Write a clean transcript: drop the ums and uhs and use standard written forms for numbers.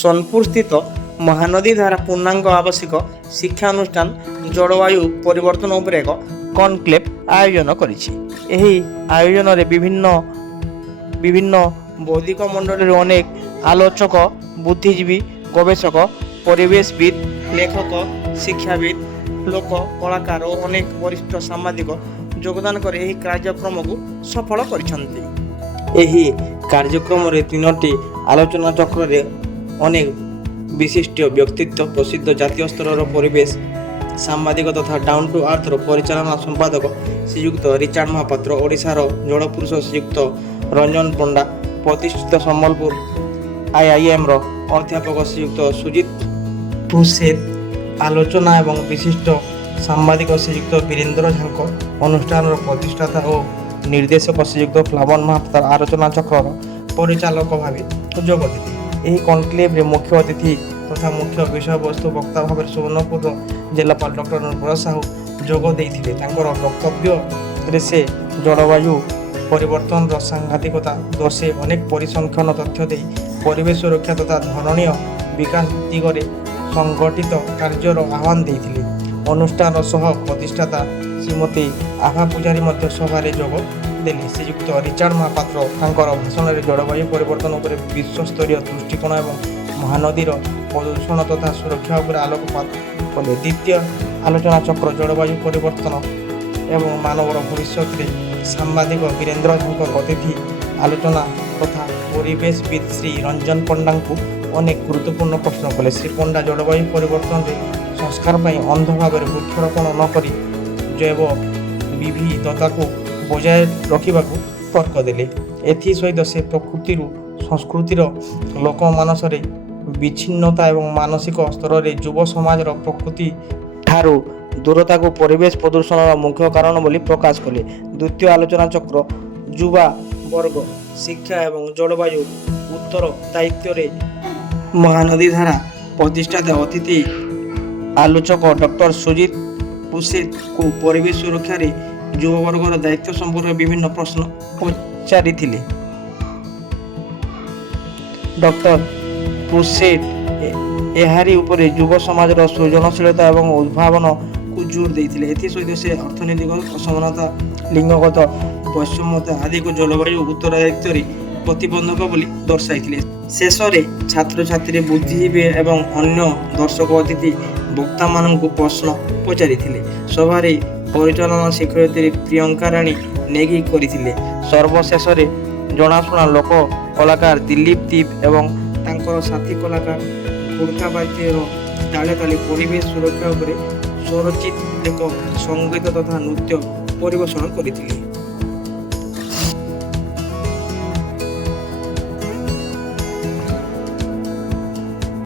ସୋନପୁରସ୍ଥିତ ମହାନଦୀ ଧାରା ପୂର୍ଣ୍ଣାଙ୍ଗ ଆବାସିକ ଶିକ୍ଷାନୁଷ୍ଠାନ ଜଳବାୟୁ ପରିବର୍ତ୍ତନ ଉପରେ ଏକ କନକ୍ଲେଭ୍ ଆୟୋଜନ କରିଛି। ଏହି ଆୟୋଜନରେ ବିଭିନ୍ନ ବୌଦ୍ଧିକ ମଣ୍ଡଳୀର ଅନେକ ଆଲୋଚକ, ବୁଦ୍ଧିଜୀବୀ, ଗବେଷକ, ପରିବେଶବିତ୍, ଲେଖକ, ଶିକ୍ଷାବିତ୍, ଲୋକ କଳାକାର ଓ ଅନେକ ବରିଷ୍ଠ ସାମ୍ବାଦିକ ଯୋଗଦାନ କରି ଏହି କାର୍ଯ୍ୟକ୍ରମକୁ ସଫଳ କରିଛନ୍ତି। ଏହି କାର୍ଯ୍ୟକ୍ରମରେ 3ଟି ଆଲୋଚନା ଚକ୍ରରେ ଅନେକ ବିଶିଷ୍ଟ ବ୍ୟକ୍ତିତ୍ୱ, ପ୍ରସିଦ୍ଧ ଜାତୀୟ ସ୍ତରର ପରିବେଶ ସାମ୍ବାଦିକ ତଥା ଡାଉନ୍ ଟୁ ଆର୍ଥର ପରିଚାଳନା ସମ୍ପାଦକ ଶ୍ରୀଯୁକ୍ତ ରିଚାର୍ଡ ମହାପାତ୍ର, ଓଡ଼ିଶାର ଜଳପୁରୁଷ ଶ୍ରୀଯୁକ୍ତ ରଞ୍ଜନ ପଣ୍ଡା, ପ୍ରତିଷ୍ଠିତ ସମ୍ବଲପୁର IIMର ଅଧ୍ୟାପକ ଶ୍ରୀଯୁକ୍ତ ସୁଜିତ ପୁରସେତ, ଆଲୋଚନା ଏବଂ ବିଶିଷ୍ଟ ସାମ୍ବାଦିକ ଶ୍ରୀଯୁକ୍ତ ବୀରେନ୍ଦ୍ର ଝାଙ୍କ, ଅନୁଷ୍ଠାନର ପ୍ରତିଷ୍ଠାତା ଓ ନିର୍ଦ୍ଦେଶକ ଶ୍ରୀଯୁକ୍ତ ପ୍ଲାବନ ମହାପାତ୍ର ଆଲୋଚନା ଚକ୍ରର ପରିଚାଳକ ଭାବେ ଯୋଗ ଦେଲେ। ଏହି କନକ୍ଲେଭରେ ମୁଖ୍ୟ ଅତିଥି ତଥା ମୁଖ୍ୟ ବିଷୟବସ୍ତୁ ବକ୍ତା ଭାବରେ ସୁବର୍ଣ୍ଣପୁରର ଜିଲ୍ଲାପାଳ ଡକ୍ଟର ନୃପରା ସାହୁ ଯୋଗ ଦେଇଥିଲେ। ତାଙ୍କର ବକ୍ତବ୍ୟରେ ସେ ଜଳବାୟୁ ପରିବର୍ତ୍ତନର ସାଂଘାତିକତା ଦର୍ଶାଇ ଅନେକ ପରିସଂଖ୍ୟାନ ତଥ୍ୟ ଦେଇ ପରିବେଶ ସୁରକ୍ଷା ତଥା ଧରଣୀୟ ବିକାଶ ଦିଗରେ ସଂଗଠିତ କାର୍ଯ୍ୟର ଆହ୍ୱାନ ଦେଇଥିଲେ। ଅନୁଷ୍ଠାନର ସହ ପ୍ରତିଷ୍ଠାତା ଶ୍ରୀମତୀ ଆଭା ପୂଜାରୀ ମଧ୍ୟ ସଭାରେ ଯୋଗ ଦେଲେ। ଶ୍ରୀଯୁକ୍ତ ରିଚାର୍ଡ ମହାପାତ୍ର ତାଙ୍କର ଭାଷଣରେ ଜଳବାୟୁ ପରିବର୍ତ୍ତନ ଉପରେ ବିଶ୍ୱସ୍ତରୀୟ ଦୃଷ୍ଟିକୋଣ ଏବଂ ମହାନଦୀର ପ୍ରଦୂଷଣ ତଥା ସୁରକ୍ଷା ଉପରେ ଆଲୋକପାତ କଲେ। ଦ୍ୱିତୀୟ ଆଲୋଚନା ଚକ୍ର ଜଳବାୟୁ ପରିବର୍ତ୍ତନ ଏବଂ ମାନବର ଭବିଷ୍ୟତରେ ସାମ୍ବାଦିକ ବୀରେନ୍ଦ୍ର ଝାଙ୍କ ଅତିଥି ଆଲୋଚନା ତଥା ପରିବେଶବିତ୍ ଶ୍ରୀ ରଞ୍ଜନ ପଣ୍ଡାଙ୍କୁ ଅନେକ ଗୁରୁତ୍ୱପୂର୍ଣ୍ଣ ପ୍ରଶ୍ନ କଲେ। ଶ୍ରୀ ପଣ୍ଡା ଜଳବାୟୁ ପରିବର୍ତ୍ତନରେ ସଂସ୍କାର ପାଇଁ ଅନ୍ଧ ଭାବରେ ବୃକ୍ଷରୋପଣ ନ କରି ଜୈବ ବିବିଧତାକୁ ବଜାୟ ରଖିବାକୁ ତର୍କ ଦେଲେ। ଏଥିସହିତ ସେ ପ୍ରକୃତିରୁ ସଂସ୍କୃତିର ଲୋକମାନସରେ ବିଚ୍ଛିନ୍ନତା ଏବଂ ମାନସିକ ସ୍ତରରେ ଯୁବ ସମାଜର ପ୍ରକୃତି ଠାରୁ ଦୂରତାକୁ ପରିବେଶ ପ୍ରଦୂଷଣର ମୁଖ୍ୟ କାରଣ ବୋଲି ପ୍ରକାଶ କଲେ। ଦ୍ୱିତୀୟ ଆଲୋଚନା ଚକ୍ର ଯୁବା ବର୍ଗ, ଶିକ୍ଷା ଏବଂ ଜଳବାୟୁ ଉତ୍ତରଦାୟିତ୍ୱରେ ମହାନଦୀ ଧାରା ପ୍ରତିଷ୍ଠାତା ଅତିଥି ଆଲୋଚକ ଡକ୍ଟର ସୁଜିତ ପୁରସେତଙ୍କୁ ପରିବେଶ ସୁରକ୍ଷାରେ ଯୁବବର୍ଗର ଦାୟିତ୍ୱ ସମ୍ପର୍କରେ ବିଭିନ୍ନ ପ୍ରଶ୍ନ ପଚାରିଥିଲେ। ଡକ୍ଟର ପୁରସେତ ଏହାରି ଉପରେ ଯୁବ ସମାଜର ସୃଜନଶୀଳତା ଏବଂ ଉଦ୍ଭାବନକୁ ଜୋର ଦେଇଥିଲେ। ଏଥିସହିତ ସେ ଅର୍ଥନୈତିକ ଅସମାନତା, ଲିଙ୍ଗଗତ ବୈଷମ୍ୟତା ଆଦିକୁ ଜଳବାୟୁ ଉତ୍ତରଦାୟିତ୍ୱରେ ପ୍ରତିବନ୍ଧକ ବୋଲି ଦର୍ଶାଇଥିଲେ। ଶେଷରେ ଛାତ୍ରଛାତ୍ରୀ, ବୁଦ୍ଧିଜୀବୀ ଏବଂ ଅନ୍ୟ ଦର୍ଶକ ଅତିଥି ବକ୍ତାମାନଙ୍କୁ ପ୍ରଶ୍ନ ପଚାରିଥିଲେ। ସଭାରେ ପରିଚାଳନା ଶିକ୍ଷୟିତ୍ରୀ ପ୍ରିୟଙ୍କା ରାଣୀ ନେଗି କରିଥିଲେ। ସର୍ବଶେଷରେ ଜଣାଶୁଣା ଲୋକ କଳାକାର ଦିଲ୍ଲୀପ ଦୀପ ଏବଂ ତାଙ୍କର ସାଥୀ କଳାକାର ଖୁର୍ଖା ବାଦ୍ୟର ତାଳେ ତାଳେ ପରିବେଶ ସୁରକ୍ଷା ଉପରେ ସ୍ୱରଚିତ ଏକ ସଙ୍ଗୀତ ତଥା ନୃତ୍ୟ ପରିବେଷଣ କରିଥିଲେ।